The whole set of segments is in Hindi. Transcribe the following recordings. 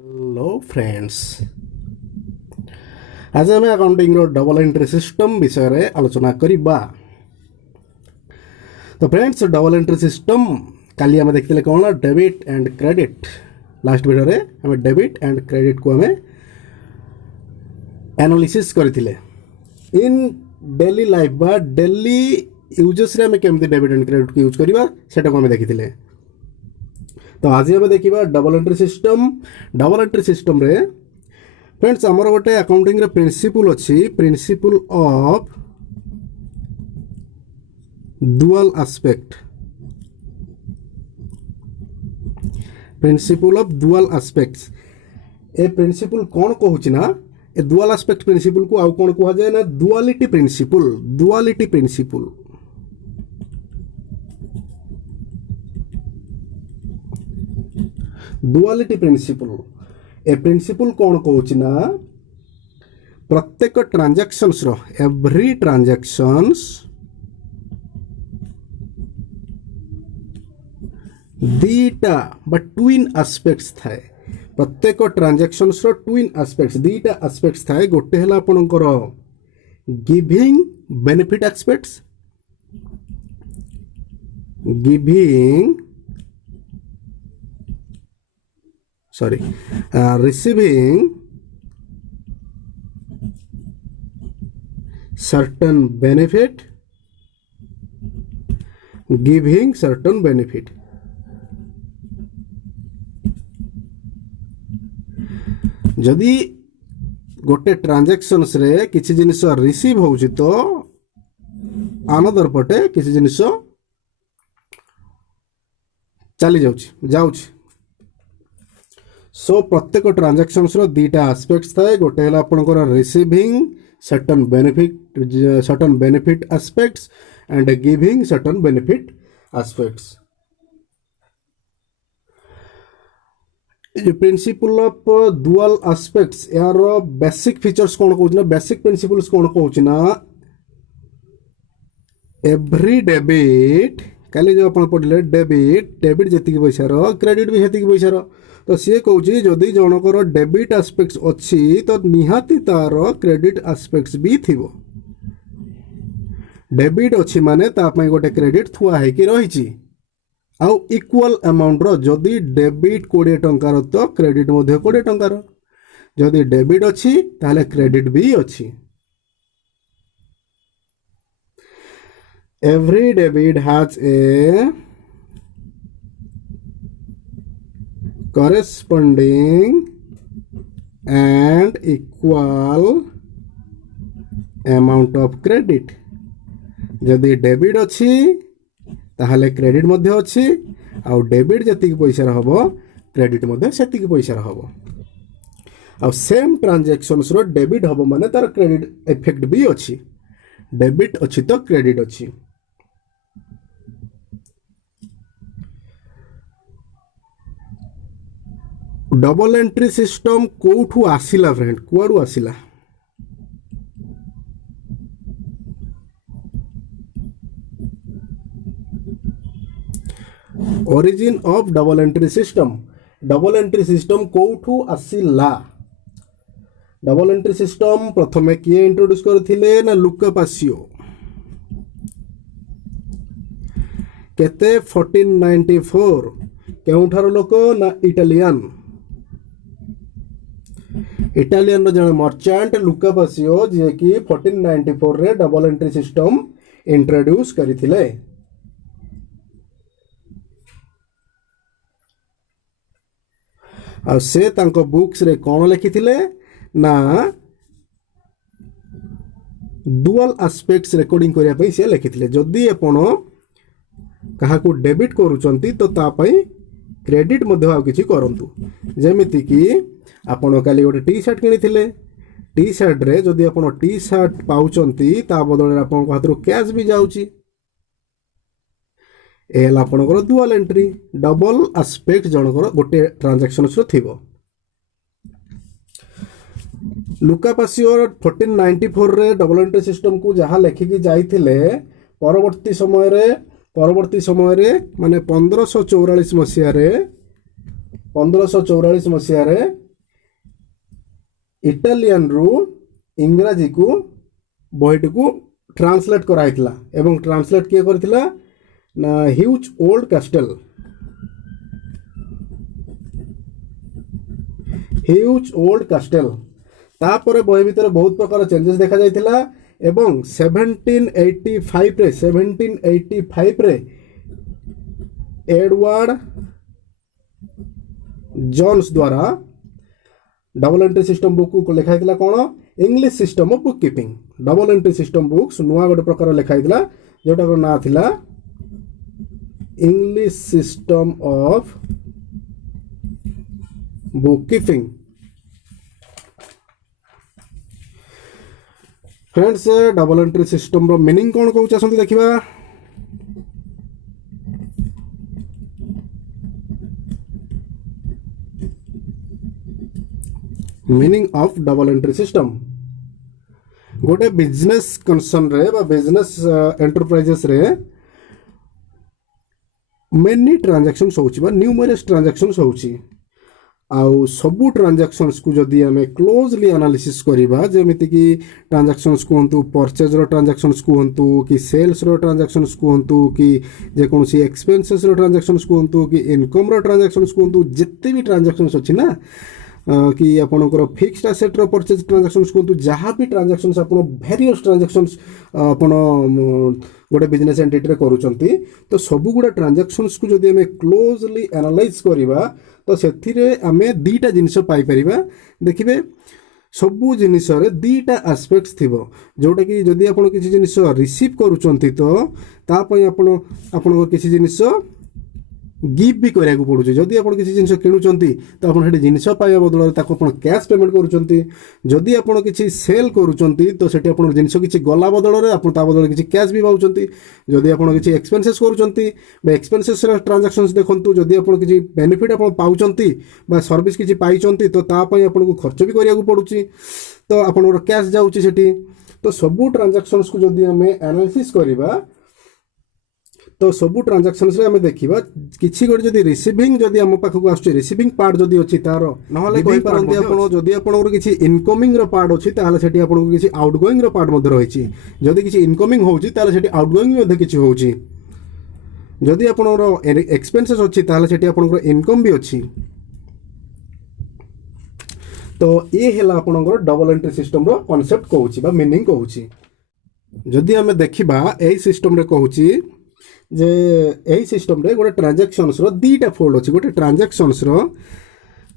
हेलो फ्रेंड्स, आज आम अकाउंटिंग डबल एंट्री सिस्टम विषय रे आलोचना करिबा। तो फ्रेंड्स, डबल एंट्री सिस्टम काली आम देखते कौन debit and credit. Last video रे आम डेबिट एंड क्रेडिट को आम एनालिसिस करथिले। इन डेली लाइफ बा डेली यूजेस रे आम केमती डेबिट एंड क्रेडिट को यूज करिबा सेटा को आम देखिथिले। तो आज आम देखा double entry system. Double entry system रे फ्रेंड्स आमर गोटे अकाउंटिंग रे प्रिंसिपल अच्छी, principle of dual aspect. Principle of dual aspects A principle कौन कहूची ना, ए डुअल एस्पेक्ट प्रिंसिपल को आउ कौन कहा जाए ना, duality principle. Duality principle duality principle ए प्रिंसिपल कौन कहूची ना, प्रत्येक ट्रांजैक्शंस रो एवरी ट्रांजैक्शंस दीटा बा ट्विन एस्पेक्ट्स थाए। प्रत्येक ट्रांजैक्शंस रो ट्विन एस्पेक्ट्स दीटा एस्पेक्ट्स थाए। गोटे हला आपनकर giving benefit aspects, giving receiving certain benefit, giving certain benefit। जदि गोटे ट्रांजैक्शंस रे किसी जिनिस रिसीव होउछि तो अनदर पटे किसी जिनिस चली जाउछि। सो प्रत्येक ट्रांजैक्शंस रो दीटा एस्पेक्ट्स थाए। गोटे हला आपनकर receiving certain benefit aspects and giving certain benefit aspects. ये प्रिंसिपल ऑफ डुअल एस्पेक्ट्स यार बेसिक फीचर्स कौन कहूछ ना, बेसिक प्रिंसिपल्स कौन कहूछ ना, एवरी डेबिट काली जो अपन पढ़ले डेबिट जेतिक पैसा रो क्रेडिट भी हेतिक पैसा रो। तो सी कहूँ जदि जनकर डेबिट एस्पेक्ट्स अच्छी तो निहाती तार क्रेडिट एस्पेक्ट्स भी थिबो। डेबिट अच्छी माने तापाई गोटे क्रेडिट थुआ है कि रही आउ इक्वल अमाउंट रो। जदि डेबिट 20 टंकार तो क्रेडिट मध्य 20 टंकार। जदि डेबिट अच्छी ताहले क्रेडिट भी अच्छी। Every debit has a corresponding and equal amount of credit। जदि डेबिट अच्छी ताहले क्रेडिट मध्य अच्छी, आउ डेबिट जतिक पैसा रहबो क्रेडिट मध्य सेतिक पैसा रहबो। आउ सेम ट्रांजैक्शंस रो डेबिट हबो माने तार क्रेडिट इफेक्ट भी अच्छी। डेबिट अच्छी तो क्रेडिट अच्छी। डबल एंट्री सिस्टम कोठू आसिला फ्रेंड, कुआडू आसिला? Origin of double entry system. Double entry system कोठू आसिला? डबल एंट्री सिस्टम प्रथमे किए इंट्रोड्यूस करथिले ना, लुका पासियो। केते 1494 केउठार लोक ना, इटालियन जन मर्चेंट लुका पासियो जे कि 1494 रे डबल एंट्री सिस्टम इंट्रोड्यूस करथिले। आ से तांको बुक्स रे कोन लिखिथिले ना, डुअल एस्पेक्ट्स रिकॉर्डिंग करिया पई से लिखिथिले। जदि आपण कहा को डेबिट करूचंती तो ता पई क्रेडिट मध्य आ किछि करंतु। जेमिति कि आपण काली गोटे टी शर्ट किनिथिले, टी शर्ट रे जदि आपण टी शर्ट पाउचंती ता बदल रे आपण हाथरो कैश भी जाउची। एल आपणकर डुअल एंट्री। डबल एस्पेक्ट जनकर गोटे ट्रांजैक्शंस रो थिबो। लुका पासियो 1494 रे डबल एंट्री सिस्टम को जहा लेखिकी जाइथिले, परवर्ती समय रे माने 1544 मसिया रे इटालियन रु इंग्राजी को बहीटी को ट्रांसलेट कराइथिला एवं ट्रांसलेट किए करथिला ना ह्यूज ओल्ड कैस्टल तापर बही भितर बहुत प्रकार चेंजेस देखा जाइथिला एवं 1785 रे एडवर्ड जोन्स द्वारा डबल एंट्री सिस्टम बुक को लिखा है कौन English system of bookkeeping double entry system books नुआ गोटे प्रकार लिखा है जोटा ना थिला English system of bookkeeping. Friends double entry system रो मीनिंग कौन कहूँ आसंती देखिबा। Meaning of double entry system गोटे बिजनेस कंसर्न रे बा बिजनेस एंटरप्राइजेस रे मेनी ट्रांजैक्शंस होउची बा न्यूमरस ट्रांजैक्शंस होउची आउ सबू ट्रांजैक्शंस को जदि हमें क्लोजली एनालिसिस करिबा जेमिति कि ट्रांजैक्शंस कहंतु परचेज रो ट्रांजैक्शंस कहंतु कि सेल्स रो ट्रांजैक्शंस कहंतु कि जे कोनसी एक्सपेंसेस रो ट्रांजैक्शंस कहंतु कि इनकम रो ट्रांजैक्शंस कहंतु जिते भी ट्रांजैक्शंस अछि ना कि आपनकर फिक्स्ड एसेट रो परचेज ट्रांजैक्शंस कहंतु जहाँ भी ट्रांजैक्शंस आपन वेरियस ट्रांजैक्शंस आपन गोटे बिजनेस एंटिटी रे करूचंती तो सबु गुडा ट्रांजैक्शंस को जदि हमें क्लोजली एनालाइज करिबा तो सेथिरे आमे दीटा जिनिस पाई परिबा देखिबे सबु जिनिस रे दीटा एस्पेक्ट्स थिबो जोटा कि जदि आपन किछि जिनिस रिसीव करूचंती तो ता पय आपन किछि जिनिस गिफ्ट भी करिया को पड़ुଛି जदि आपण किसी जिनिस किणुचंती तो आपण हेटी जिनिस पाइबा बदल ताको आपण कैश पेमेंट करूचंती जदि आपण किसी सेल करूचंती तो सेठी आपण जिनिस किछि गला बदल रे आपण ता बदल किछि कैश भी पाउचंती जदि आपण किछि एक्सपेंसेस करूचंती बा एक्सपेंसेस रे ट्रांजैक्शंस देखंतु जदि आपण किछि बेनिफिट आपण पाउचंती बा सर्विस किछि पाइचंती तो ता पय आपण को खर्च भी करिया को पड़ुଛି तो आपण कैश जाउची सेठी तो सबु ट्रांजैक्शंस को जदि हमें एनालिसिस करिबा तो सबू ट्रांजैक्शंस रे हमें देखिबा किछि गोटे जदि रिसीविंग जदि हम पाखक आछे रिसीविंग पार्ट जदि अछि तार नहले कहि पारंती आपण जदि आपनकर किछि इनकमिंग रो पार्ट अछि ताहले सेठी आपनको किछि आउटगोइंग रो पार्ट मध्ये रहिछि जदि किछि इनकमिंग होउछि ताहले सेठी आउटगोइंग मध्ये किछि होउछि जदि आपनकर एक्सपेंसेस अछि ताहले सेठी आपनकर इनकम भी अछि तो ये हेला आपनकर डबल एंट्री सिस्टम रो कांसेप्ट कहउछि बा मीनिंग कहउछि जदि हमें देखिबा एई सिस्टम रे कहउछि जे एही सिस्टम रे गोटे ट्रांजैक्शंस रो दीटा फोल्ड अछि गोटे ट्रांजैक्शंस रो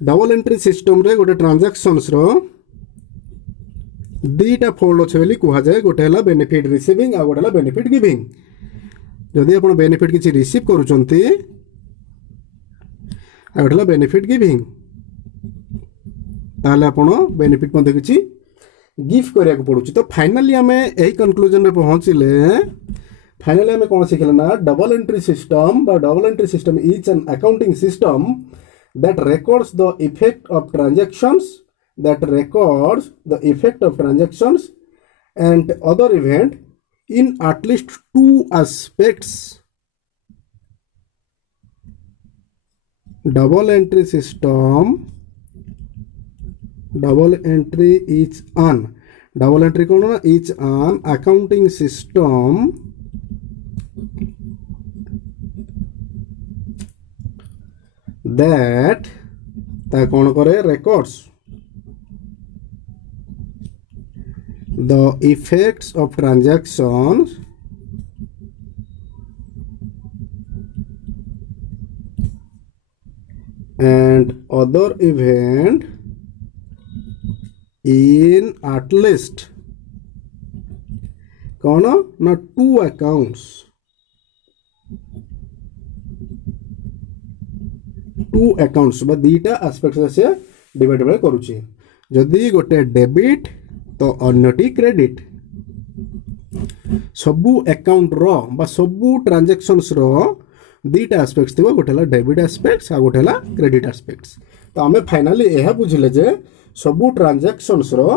डबल एंट्री सिस्टम रे गोटे ट्रांजैक्शंस रो दीटा फोल्ड अछि बेली कुहा जाय गोटे हला बेनिफिट रिसीविंग आ गोटे हला बेनिफिट गिविंग जदि आपण बेनिफिट किछि रिसीव करूचंती आ गोटे हला बेनिफिट गिविंग ताले आपण बेनिफिट मध्ये किछि गिफ्ट करिया को पडुछि तो फाइनली हमें एही कंक्लूजन रे पहुंचिले फाइनली हमें कौन सीखले ना double entry system is an accounting system that records the effect of transactions and other event in at least two aspects. Double entry is an accounting system that कौन करे records the effects of transactions and other event in at least कौन ना two accounts बा दीटा एस्पेक्ट्स से डिवाइडेबल करूची जदि गोटे डेबिट तो अन्यटी क्रेडिट सबू अकाउंट रो बा सबू ट्रांजैक्शंस रो दीटा एस्पेक्ट्स थिबो गोटे हला डेबिट एस्पेक्ट्स आ गोटे हला क्रेडिट एस्पेक्ट्स तो हमें फाइनली एहा बुझिले जे सबू ट्रांजैक्शंस रो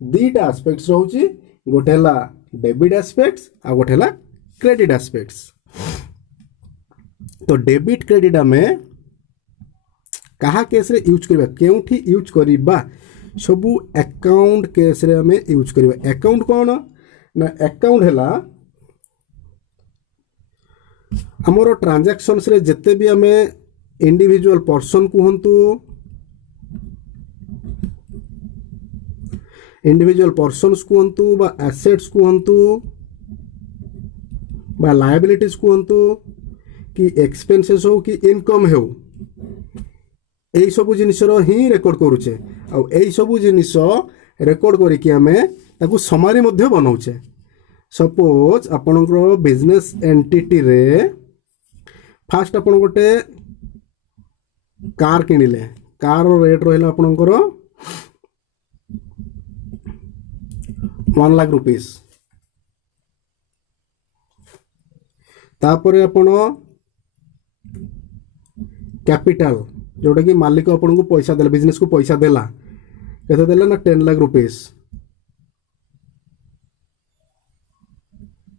दीटा एस्पेक्ट्स रहउची गोटे हला डेबिट एस्पेक्ट्स आ गोटे हला क्रेडिट एस्पेक्ट्स तो डेबिट क्रेडिट हमें कहा केस रे यूज करबा केउठी यूज करबा सबू अकाउंट केस रे आमे यूज करबा। अकाउंट कौन ना अकाउंट हैला हमरो ट्रांजैक्शंस रे जते भी आमे इंडिविजुअल पर्सन कहंतु इंडिविजुअल पर्सन्स कहंतु बा एसेट्स कहंतु बा लायबिलिटीज कहंतु कि एक्सपेंसेस हो कि इनकम हो एई सब जिनिस रो ही रेकॉर्ड करूचे आ एई सब जिनिस रेकॉर्ड करिकि आमे ताकू समारी मध्ये बनाउचे। सपोज आपनकर बिजनेस एंटिटी रे फास्ट आपन गोटे कार किनिले कार रेट रहिला आपनकर 1 लाख रुपीस तापर आपण कैपिटल जोटा कि मालिक आपन को पैसा देला बिजनेस को पैसा देला केते देला ना 10 लाख रुपीस।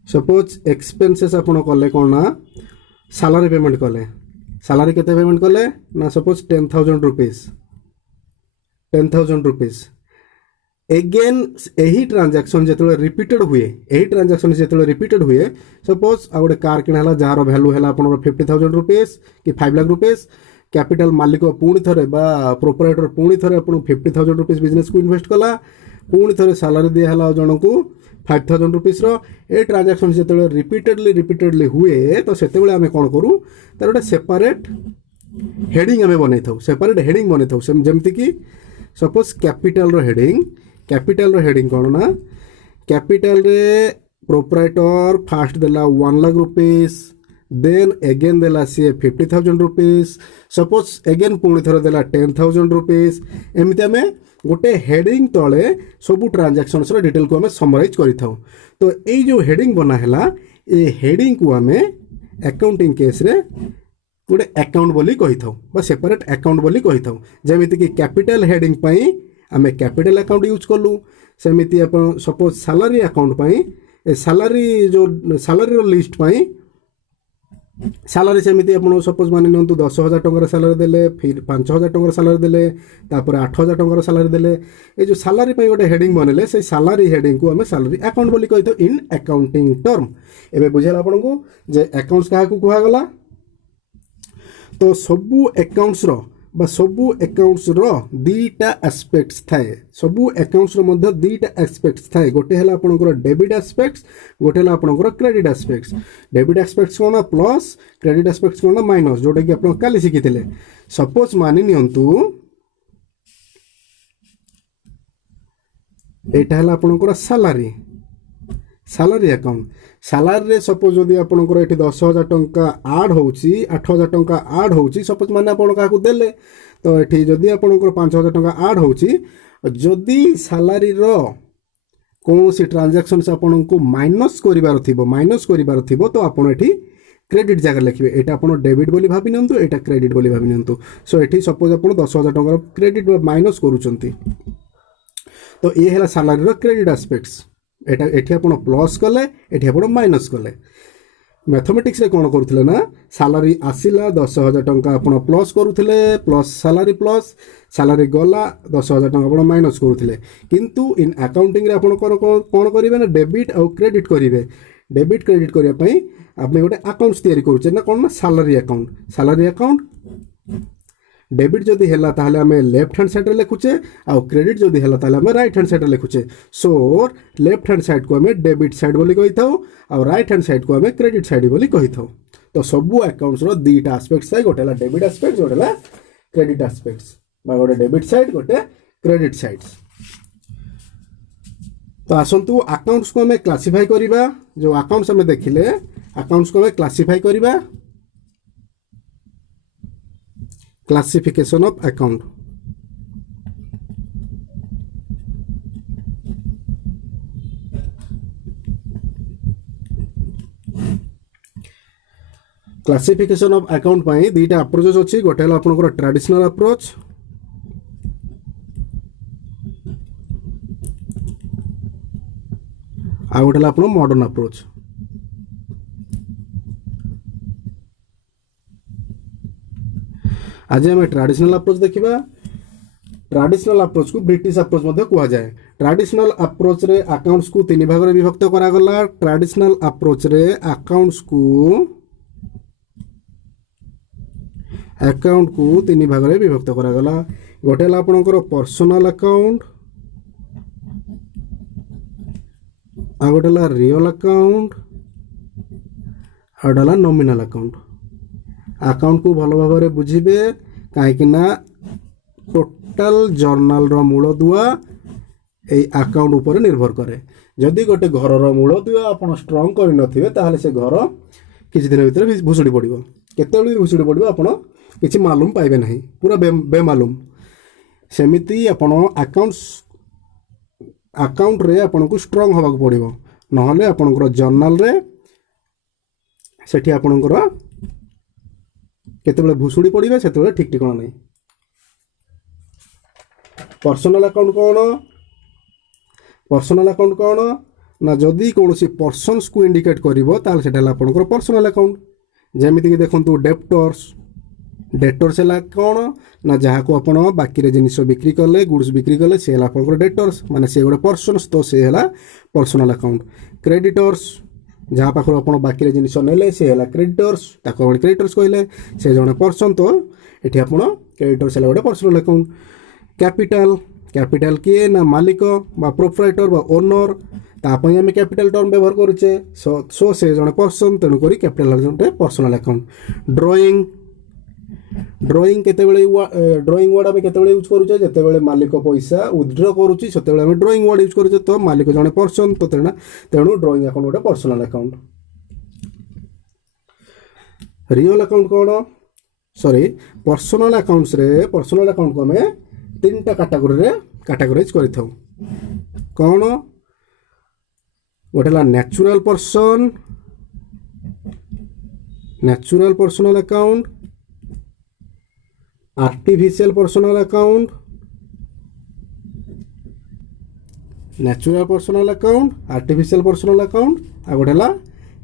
सपोज एक्सपेंसेस आपण कले कोन ना सैलरी पेमेंट कले सैलरी केते पेमेंट कले ना सपोज 10,000 रुपीस 10,000 रुपीस एगेन यही ट्रांजैक्शन जेतले रिपीटेड हुए यही ट्रांजैक्शन जेतले रिपीटेड हुए सपोज आ गोटे कार किनाला जार वैल्यू हैला आपन 50,000 रुपीस कि 5 लाख रुपीस कैपिटल मालिक पुणी थरे बा प्रोपराइटर पुणी थरे आपन 50,000 रुपीस बिजनेस को इन्वेस्ट कला पुणी थरे सैलरी दिया हैला जण को 5,000 रुपीस रो ए ट्रांजैक्शन जेतले रिपीटेडली हुए तो सेतेबेले आमे कोन करू तार गोटे सेपरेट हेडिंग आमे बनै थाउ सेपरेट हेडिंग बनै थाउ जेमति कि सपोज कैपिटल रो हेडिंग कौन ना कैपिटल रे प्रोपराइटर फास्ट देला 1 लाख रुपीस देन एगेन देला सी 50,000 रुपीस सपोज एगेन पुणी थर देला 10,000 रुपीस एमती आमे गोटे हेडिंग तले सबू ट्रांजैक्शंस रो डिटेल को आमे समराइज करि थाउ। तो एई जो हेडिंग बना हैला ए हेडिंग को आमे अकाउंटिंग केस रे गोटे अकाउंट बोली कहि थाउ बा सेपरेट अकाउंट बोली कहि थाउ। जेमिति कि कैपिटल हेडिंग पई आमे कैपिटल अकाउंट यूज कलु सेमिति अपन सपोज सैलरी अकाउंट पई सैलरी जो सैलरी रो लिस्ट पई सैलरी सेमिति अपन सपोज मानि नंतु 10,000 टंका सैलरी देले फिर 5,000 टंका सैलरी देले तापर 8,000 टंका सैलरी देले ए जो सैलरी पई गोटे हेडिंग बनेले से सैलरी हेडिंग को आमे सैलरी अकाउंट बोली कहितो इन अकाउंटिंग टर्म। एबे बुझेला आपन को जे अकाउंट्स काहा को कुहा गला। तो सबू अकाउंट्स रो बा सबू अकाउंट्स रो दीटा एस्पेक्ट्स थाए सबू अकाउंट्स रो मध्ये दीटा एस्पेक्ट्स थाए गोटे हला आपनकर डेबिट एस्पेक्ट्स गोटे हला आपनकर क्रेडिट एस्पेक्ट्स। डेबिट एस्पेक्ट्स कोना प्लस क्रेडिट एस्पेक्ट्स कोना माइनस जोटा कि आपन काली सिखिथिले। सपोज मानि नियंतु एटा हला आपनकर सैलरी अकाउंट सैलरी रे सपोज जदि आपनकर एठी 10,000 टंका ऐड होउची 8,000 टंका ऐड होउची सपोज माने आपन काकू देले तो एठी जदि आपनकर 5,000 टंका ऐड होउची जदि सैलरी रो कोनोसी ट्रांजैक्शंस आपन को माइनस करिवार थिबो तो आपन एठी क्रेडिट जगह लिखिबे एटा आपन डेबिट बोली भाबि नियंतु एटा क्रेडिट बोली भाबि नियंतु। सो एठी सपोज आपन 10,000 टंका क्रेडिट माइनस करूचंती तो ये हला सैलरी रो क्रेडिट एस्पेक्ट्स एटा एठी आपण प्लस कले एठी आपण माइनस कले। मैथमेटिक्स रे कोन करूथिले ना सैलरी आसिला 10,000 टंका आपण प्लस करूथिले प्लस सैलरी गला 10,000 टंका आपण माइनस करूथिले किंतु इन अकाउंटिंग रे आपण कोन करिवे ना डेबिट और क्रेडिट करिवे। डेबिट क्रेडिट करिया पई आपने गोटे अकाउंट्स तयारी करूचे ना कोन ना सैलरी अकाउंट डेबिट जदि हैला ताहले हमें लेफ्ट हैंड साइड रे लिखुचे आ क्रेडिट जदि हैला ताहले हमें राइट हैंड साइड रे लिखुचे। सो लेफ्ट हैंड साइड को हमें डेबिट साइड बोली कहि थाउ और राइट हैंड साइड को हमें क्रेडिट साइड बोली कहि थाउ। तो सबु अकाउंट्स रो दीटा एस्पेक्ट्स है गोटेला डेबिट एस्पेक्ट्स गोटेला क्रेडिट एस्पेक्ट्स बा गोटे डेबिट साइड गोटे क्रेडिट साइड। तो आसंतु अकाउंट्स को हमें क्लासिफाई करिबा जो अकाउंट्स हमें देखिले अकाउंट्स को हमें क्लासिफाई करिबा classification of account. Classification of account पाई दीटा अप्रोचेस अछि गोटे हला आपनकर ट्रेडिशनल अप्रोच आ गोटे हला आपन मॉडर्न अप्रोच। आज हमें ट्रेडिशनल अप्रोच देखिबा ट्राडिशनल अप्रोच को ब्रिटिश अप्रोच मध्य कहा जाए। ट्राडिशनल अप्रोच रे अकाउंट्स को तीन भाग में विभक्त करा गला। ट्राडिशनल अप्रोच रे अकाउंट को तीन भाग में विभक्त करा गला। गोटे हला आपनकर पर्सनल अकाउंट, आ गोटे हला रियल अकाउंट, आ गोटे हला नॉमिनल अकाउंट। अकाउंट को भल भाव में बुझिबे कहीं ना टोटल जर्नाल रो मूलदुआ ए अकाउंट ऊपर निर्भर करे। जदि गोटे घर रो मूलदुआ आपण स्ट्रांग करि नथिबे ताहाले से घर किछि दिन भीतर भुसुड़ी पड़िबो। केतेबेले भुसुड़ी पड़िबो आपण किछि मालूम पाइबे नाही, पूरा बेमालूम। सेमिति आपण अकाउंट रे आपण को स्ट्रांग होबाक पड़िबो, नहले आपणकर जर्नाल रे सेठी आपणकर केतेबेले भुसुड़ी पड़िबे सेतेबेले ठीक ठिकाना नहीं। पर्सनल अकाउंट कौन? पर्सनल अकाउंट कौन ना जदि कौन सी पर्सन्स को इंडिकेट करिवो ताल सेटा हला आपनकर पर्सनल अकाउंट। जेमिति कि देखंतु डेप्टर्स, डेटर्स हला कौन ना जहाँ को आपण बाकी रे जिनिस बिक्री कले, गुड्स बिक्री कले, से हला आपनकर डेटर्स, माने से गोटे पर्सन्स, तो से हला पर्सनल अकाउंट। क्रेडिटर्स जहाँ पाखर आपण बाकी रे जिनिस नेले से हला क्रेडिटर्स, ताको गोटे क्रेडिटर्स कहले, से जने पर्सन, तो एठी आपण क्रेडिटर्स हला गोटे पर्सनल अकाउंट। कैपिटल, कैपिटल किए ना मालिक बा प्रोप्राइटर बा ओनर, तापई आम कैपिटल टर्म व्यवहार करुचे। सो से जने पर्सन, तेणुक कैपिटल गोटे पर्सनल अकाउंट। ड्रॉइंग, ड्रॉइंग केतेबेले ड्रॉइंग वर्ड आम केतेबेले यूज करुचे जेतेबेले मालिक पैसा विथड्रॉ करुची, सेतेबेले आम ड्रॉइंग वर्ड यूज करुचे। तो मालिक जने पर्सन, तो तेणु ड्रॉइंग अकाउंट गोटे पर्सनल अकाउंट। रियल अकाउंट कौन? सॉरी, पर्सनल अकाउंट्स रे पर्सनल अकाउंट को हमें तीनटा कैटेगरी रे कैटेगराइज करिथौ। कौन? गोटे हला natural person, natural personal account, artificial personal account, natural personal account, artificial personal account, आ गोटे हला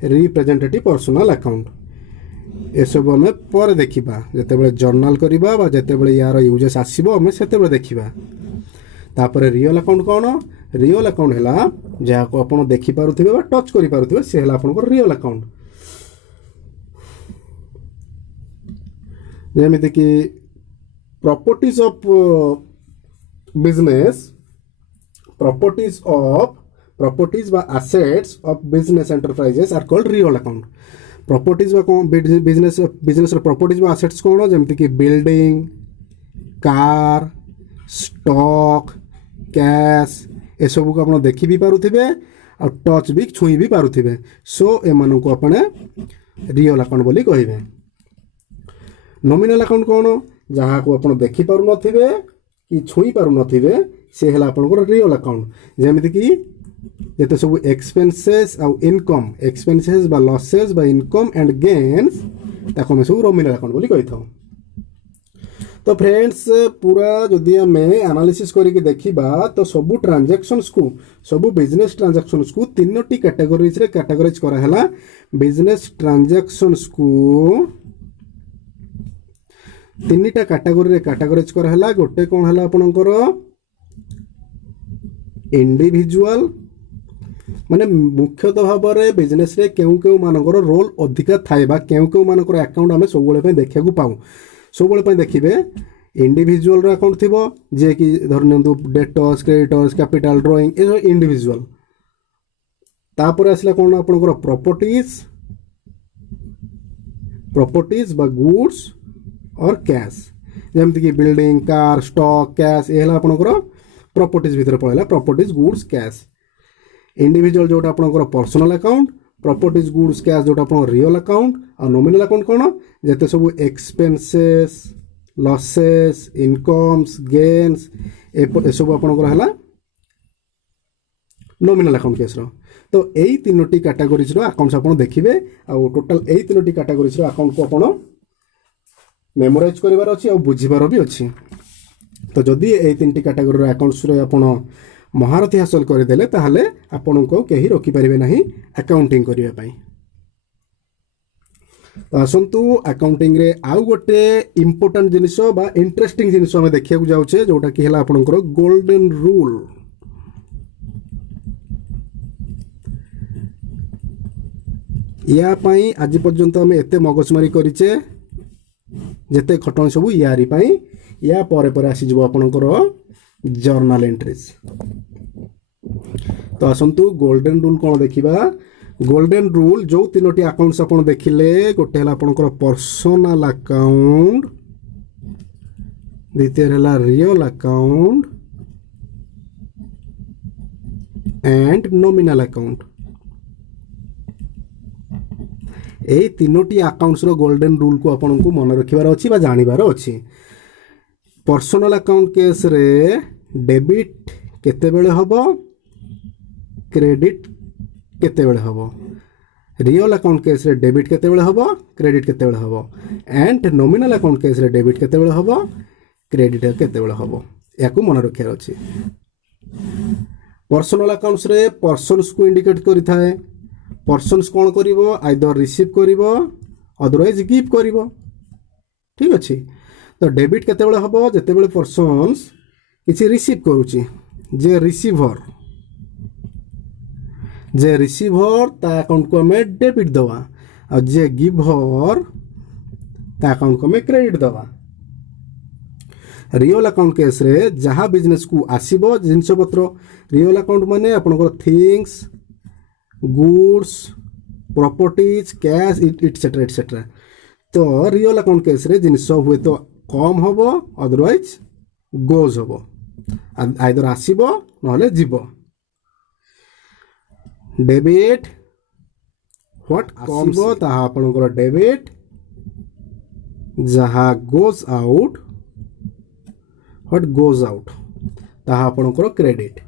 रिप्रेजेंटेटिव पर्सनल अकाउंट। ए सब हमें पर देखिबा, जेतेबेले जर्नल करिबा बा जेतेबेले यार यूजेस आसीबो हमें सेतेबेले देखिबा। तापरे रियल अकाउंट कौन? रियल अकाउंट हला जहाँ को आपण देखि पारुथिबे बा टच करि पारुथिबे, से हला आपनकर रियल अकाउंट। जेमिति कि प्रॉपर्टीज ऑफ बिजनेस, प्रॉपर्टीज बा assets of business enterprises are called real account. Properties बा कौन? बिजनेस प्रॉपर्टीज बा एसेट्स कौन? जेमिति कि बिल्डिंग, कार, स्टॉक, कैश, ए सब को आपण देखि भी पारुथिबे और टच भी छुई भी पारुथिबे। सो एमान को अपने रियल अकाउंट बोली कहिबे। नॉमिनल अकाउंट कौन? जहाँ को आपण देखि पारु नथिबे कि छुई पारु नथिबे, से हला आपनकर रियल अकाउंट। जेमिति कि जेते सब एक्सपेंसेस आ इनकम, एक्सपेंसेस बा लॉसेस बा इनकम एंड गेन्स, ताको हम सब नॉमिनल अकाउंट बोली कहिथौ। तो फ्रेंड्स, पूरा जदि आम एनालिसिस करके देखिबा तो सबू ट्रांजैक्शंस को, सबू बिजनेस ट्रांजैक्शंस को तीनोटी कैटेगरीज रे कैटेगराइज करा हला। बिजनेस ट्रांजैक्शंस को तीनटा कैटेगरी रे कैटेगराइज करा हला। गोटे कोन हला आपनकर इंडिविजुअल, माने मुख्यतः भाव में बिजनेस रे केउ केउ मानकर रोल अधिका थाए बा केउ केउ मानकर अकाउंट आम सब बेले देखा पाऊ। सब बेले देखिए इंडिविजुअल रो अकाउंट थिबो, जे कि धर नियंतु डेटर्स, क्रेडिटर्स, कैपिटल, ड्रॉइंग, ए इंडिविजुअल। तापर आसला कोन आपनकर प्रॉपर्टीज बा गुड्स और कैश, जेमति कि बिल्डिंग, कार, स्टॉक, कैश, ए हला आपनकर प्रॉपर्टीज भीतर पळला। Properties, goods, cash. इंडिविजुअल जोटा आपनकर personal account, properties, goods, cash जोटा आपनकर रियल अकाउंट, और नॉमिनल अकाउंट कोन? जेते सब एक्सपेंसेस, लॉसेस, इनकम्स, गेन्स, ए सब आपनकर हला नॉमिनल अकाउंट केस रो। तो एई तीनोटी कैटेगरीज रो अकाउंट्स आपण देखिबे, आ टोटल एई तीनोटी कैटेगरीज रो अकाउंट को आपण मेमोराइज करिवार अछि और बुझिबार भी अछि। तो जदि एई तीनटी कैटेगरी रो अकाउंट्स रे आपण महारथी हासिल करदेले ताहले आपन को केही रोकी परिबे नाही अकाउंटिंग करिया पई। तो आसतु अकाउंटिंग रे आउ गोटे इंपोर्टेंट जिनिस बा इंटरेस्टिंग जिनिस आम देखा जाऊे जोटा कि है आपंकर गोल्डन रूल। या पाई आज पर्यंत आम एत मगजमारी करिचे जेते खटणी सब यारी पाई या परे परे आसीज आपणकर जर्नल एंट्रीज। तो आसतु गोल्डन रूल कौन देखा। गोल्डन रूल जो तीनोटी अकाउंट्स आप देखिले गोटे है आपणकर पर्सनल अकाउंट, द्वितीय है real account and nominal account. यही तीनोटी अकाउंट्स रो गोल्डन रूल को आपन को मन रखिबार अछि बा जानिबार अछि। पर्सनल अकाउंट केस रे डेबिट केते बेले हबो, क्रेडिट केते बेले हबो। रियल अकाउंट केस रे डेबिट केते बेले हबो, क्रेडिट केते बेले हबो। एंड नॉमिनल अकाउंट केस रे डेबिट केते बेले हबो, क्रेडिट केते बेले हबो। याकू मन रखिबार अछि। पर्सनल अकाउंट्स रे पर्सन्स को इंडिकेट करिथाए। पर्सन्स कौन करिवो, आइदर रिसीव करिवो अदरवाइज गिव करिवो। ठीक अछि। तो डेबिट केते बेले हबो जेते बेले पर्सन्स किछि रिसीव करूची, जे रिसीभर ता अकाउंट को हमें डेबिट दवा और जे गिभर ता अकाउंट को हमें क्रेडिट दवा। रियल अकाउंट केस रे जहाँ बिजनेस को आसीबो जिनस पत्र, रियल अकाउंट माने आपनकर things, goods, properties, cash et cetera et cetera. तो रियल अकाउंट केस रे जिनस हुए तो कम हबो अदरवाइज गोज हबो, आइदर आसीबो नहले जीवो। डेबिट व्हाट आसीबो ताहा आपनकर डेबिट, जहाँ goes out what goes out ताहा आपनकर क्रेडिट।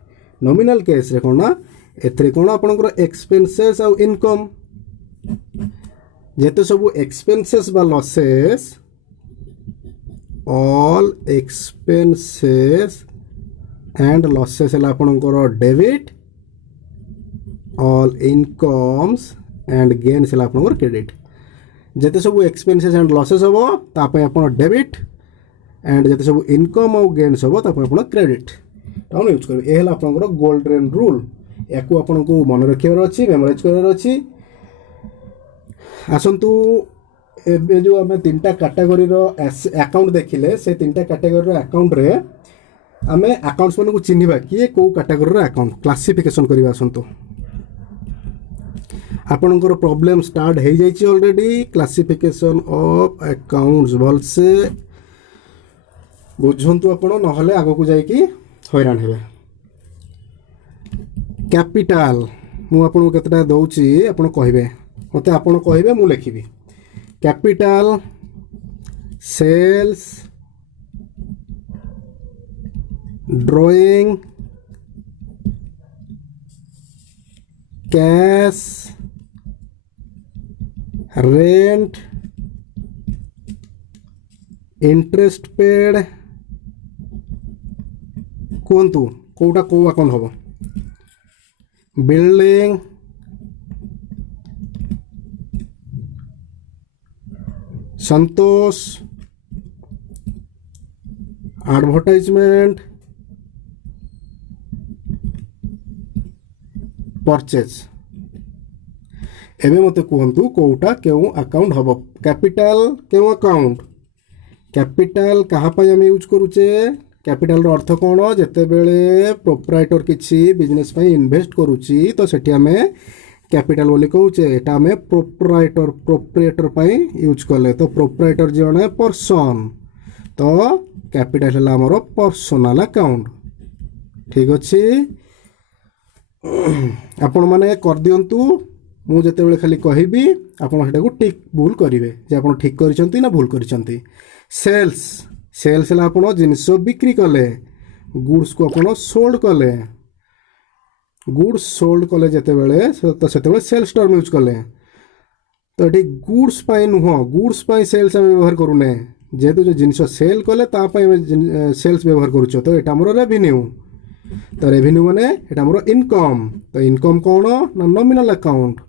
नॉमिनल केस रे कोना एथरे कोना आपनकर एक्सपेंसेस आउ इनकम। जेते सब एक्सपेंसेस बा losses, all expenses and losses है आपनकर debit, all incomes and gains है आपनकर क्रेडिट। जेते सब एक्सपेंसेस एंड लॉसेस हबो तापय आपन डेबिट एंड जेते सब इनकम और गेन्स हबो तापय आपन क्रेडिट टाउन यूज करबे। ए हला आपनकर गोल्डन रूल। याकू आपन को मन रखिबार अछि, मेमोराइज करबार अछि। आसंतु एबे जो हमें तीनटा कैटेगरी रो अकाउंट देखिले से तीनटा कैटेगरी रो अकाउंट रे हमें अकाउंट्स मन को चिन्हिबा कि को कैटेगरी रो अकाउंट क्लासिफिकेशन करबा। आसंतु आपनकर प्रॉब्लम स्टार्ट हो जाइए ऑलरेडी। क्लासिफिकेशन ऑफ अकाउंट्स भल से बुझंतु आपण नहले आगो को जाई कि हैरान हेबे। कैपिटल मु आपन केतटा दउची आपण कहिबे, मते आपण कहिबे मु लिखिबी। Capital, sales, drawing, cash, rent, interest paid कहतु कौटा कौ अकाउंट हम। Building, Santosh, advertisement, purchase. एबे मते कहतु कौटा क्यों अकाउंट हम। कैपिटल क्यों अकाउंट, कैपिटल कहाँ पाई हम यूज करूचे। कैपिटल रो अर्थ कौन, जेते बेले प्रोप्राइटर किछि बिजनेस पाई इन्वेस्ट करूची तो सेठी हमें कैपिटल बोली कहूचे। एटा हमें प्रोप्राइटर पाई यूज कले तो प्रोप्राइटर जने पर्सन, तो कैपिटल है हमर पर्सनल अकाउंट। ठीक अच्छे, आपण माने कर दियंतु। मु जेते बेले खाली कहिबी आपण सेटा को ठीक भूल करिवे जे आपण ठीक करिसंती ना भूल करिसंती। सेल्स, सेल्स है आपण जिनिस बिक्री कले, गुड्स को आपण सोल्ड कले। गुड्स सोल्ड कले जेते बेले तो सेते बेले सेल्स टर्म यूज कले। तो एठी गुड्स पाई नुह, गुड्स पाई सेल्स हम व्यवहार करूने। जेतु जो जिनिस सेल कले ता पाई सेल्स व्यवहार करूछ। तो एटा हमर रेवेन्यू। तो रेवेन्यू माने एटा हमर इनकम। तो इनकम कौन ना नॉमिनल अकाउंट।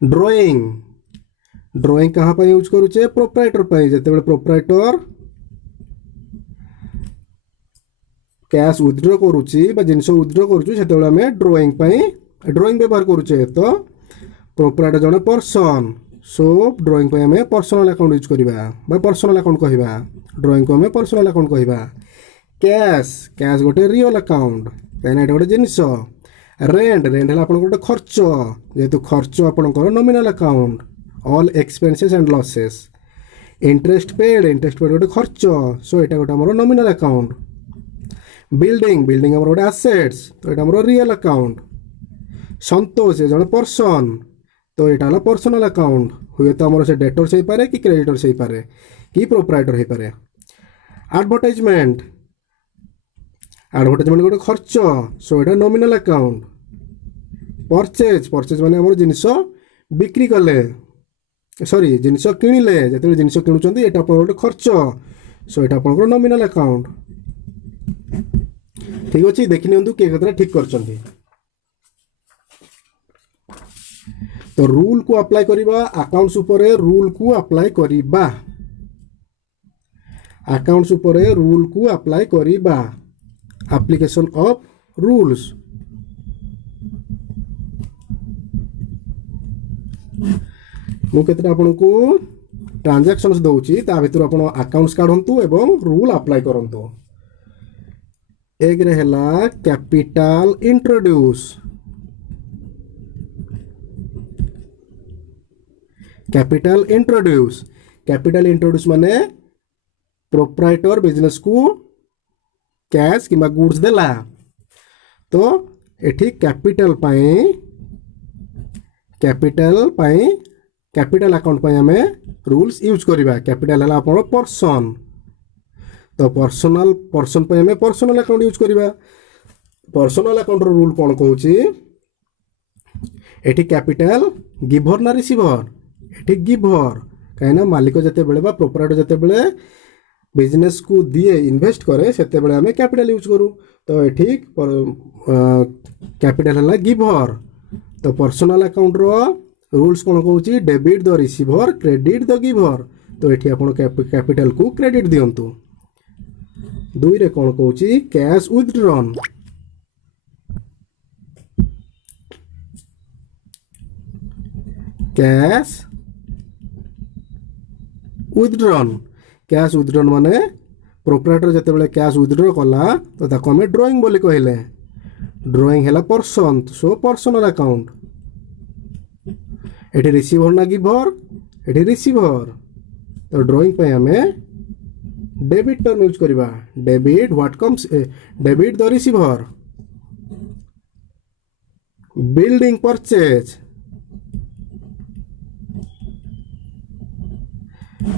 ड्रॉइंग ड्रॉइंग कहाँ पर यूज करूचे प्रोप्राइटर पर जिते प्रोप्राइटर कैश विथड्रॉ करुच्ची जिनस विथड्रॉ करुचु से आम ड्रॉइंग व्यवहार करुचे तो प्रोप्राइटर जड़े पर्सन सो ड्रॉइंग आम पर्सनल अकाउंट यूज करवा पर्सनल अकाउंट कहवा ड्रॉइंग को आम पर्सनल अकाउंट कहवा कैश कैश गोटे रियल अकाउंट कहीं गोटे जिनस रेंट रेंट है आप गोटे खर्च जेहेतु खर्च आपंकर nominal account all expenses and losses interest paid गोटे खर्च सो यहाँ गोटे आम नॉमिनल अकाउंट बिल्डिंग बिल्डिंग आम गोटे आसेट्स तो यहाँ आम रियल अकाउंट संतोष जड़े पर्सन तो यहाँ है पर्सनल अकाउंट हुए तो आम से डेटर्स हो पारे कि क्रेडिटर्स हो पारे कि प्रोप्राइटर हो पारे एडवर्टाइजमेंट एडवर्टाइजमेंट गोटे खर्च सो यहाँ नॉमिनल अकाउंट परचेज परचेज माने आम जिनस बिक्री कले सॉरी जिनस किणिले जो जिनस किणुंट ये गोटे खर्च सो यहाँ आप नॉमिनल अकाउंट ठीक अच्छे देखी नियंतु किए कतरा ठीक कर तो रूल को अप्लाई करवा अकाउंट्स उपरे रूल को अप्लाई करवा अकाउंट्स उपरे रूल को अप्लाई करवा एप्लीकेशन ऑफ रूल्स मु केतरा आपन को ट्रांजैक्शंस दउची ता भितर आपन अकाउंट्स काढंतु एवं रूल अप्लाई करंतु एक रहेला कैपिटल इंट्रोड्यूस कैपिटल इंट्रोड्यूस माने प्रोप्राइटर बिजनेस को कैश कि गुड्स देला तो एठी कैपिटल अकाउंट आम रूल्स यूज करवा कैपिटल है आप पर्सन तो पर्सनल पर्सन आम पर्सनल अकाउंट यूज करवा पर्सनल अकाउंट रूल कौन कहूँ एठी कैपिटल गिभर ना रिसीभर एठी गिभर कहीं मालिक जिते बड़े प्रोप्राइटर जिते बड़े बिजनेस को दिए इन्वेस्ट करे से आम कैपिटल यूज करूँ तो ये कैपिटल है गिभर तो पर्सनल अकाउंट रूल्स कौन कहूँ debit the receiver credit the giver तो ये आप कैपिटल को क्रेडिट दिंतु दुई रे कौन कहूँ कैश विथड्रॉन कैश विथड्रॉन माने प्रोप्राइटर जिते बड़े कैश विथड्रॉ कला तो ताको हमें ड्रॉइंग बोली कहले ड्रॉइंग है पर्सन सो पर्सनल अकाउंट एठी रिसीभर ना गिभर एठी रिसीभर तो ड्रॉइंग पे हमें डेबिट टर्म यूज करवा debit what comes debit the receiver building purchase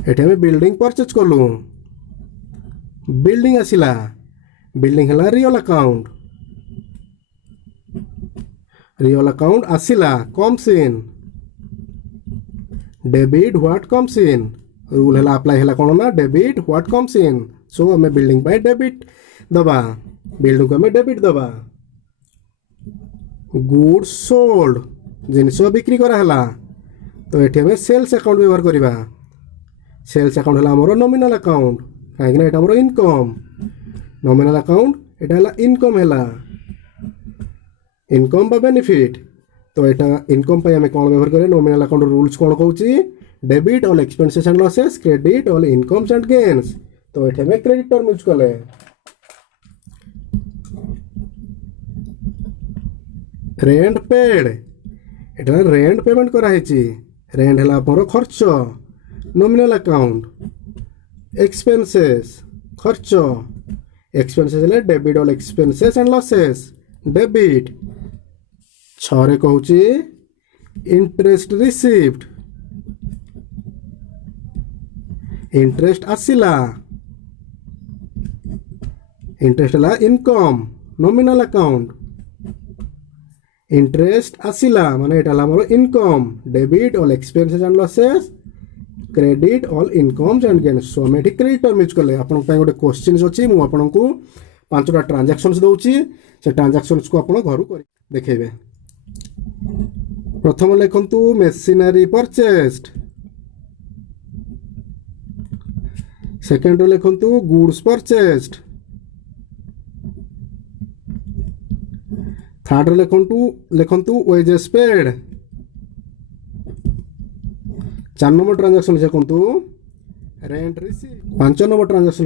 एठी हमें बिल्डिंग परचेज कलु बिल्डिंग आसिला बिल्डिंग है रियल अकाउंट आसिला comes in debit what comes in rule है अप्लाई है कौन ना debit what comes in so आम बिल्डिंग पे डेबिट दबा बिल्डिंग को आम डेबिट दबा गुड्स सोल्ड जिनस बिक्री कराला तो ये आम सेल्स अकाउंट व्यवहार करवा सेल्स अकाउंट है आमर नॉमिनल अकाउंट कहीं ये आमर इनकम नॉमिनल अकाउंट यहाँ इनकम है इनकम बा बेनिफिट तो यहाँ इनकम पे आम कौन व्यवहार करें नॉमिनल अकाउंट रूल्स कौन कहूँ debit all expenses and losses credit all incomes and gains तो ये आम क्रेडिट टर्म यूज कले रेंट पेड एटा रेंट पेमेंट कराई रेंट है आपर खर्च नॉमिनल अकाउंट एक्सपेंसेस खर्च एक्सपेंसेस है debit all expenses and losses debit छरे कहूँ इंटरेस्ट रिसीव्ड इंटरेस्ट आसिला इंटरेस्ट है इनकम नॉमिनल अकाउंट इंटरेस्ट आसिला माने एटा हमर income debit all expenses and losses credit all incomes and gains सो हम क्रेडिट टर्म यूज कले आपन पय गोटे क्वेश्चन अछि मु आपन को 5टा ट्रांजैक्शंस दउची से ट्रांजैक्शंस को आपन घर को देखेबे प्रथम लिखंतु मेसिनरी परचेस्ड, सेकेंड लिखंतु गुड्स परचेस्ड, थर्ड लिखंतु वेजेस पेड, 4 नंबर ट्रांजैक्शन लिखंतु रेंट रिसीव, 5 नंबर ट्रांजैक्शन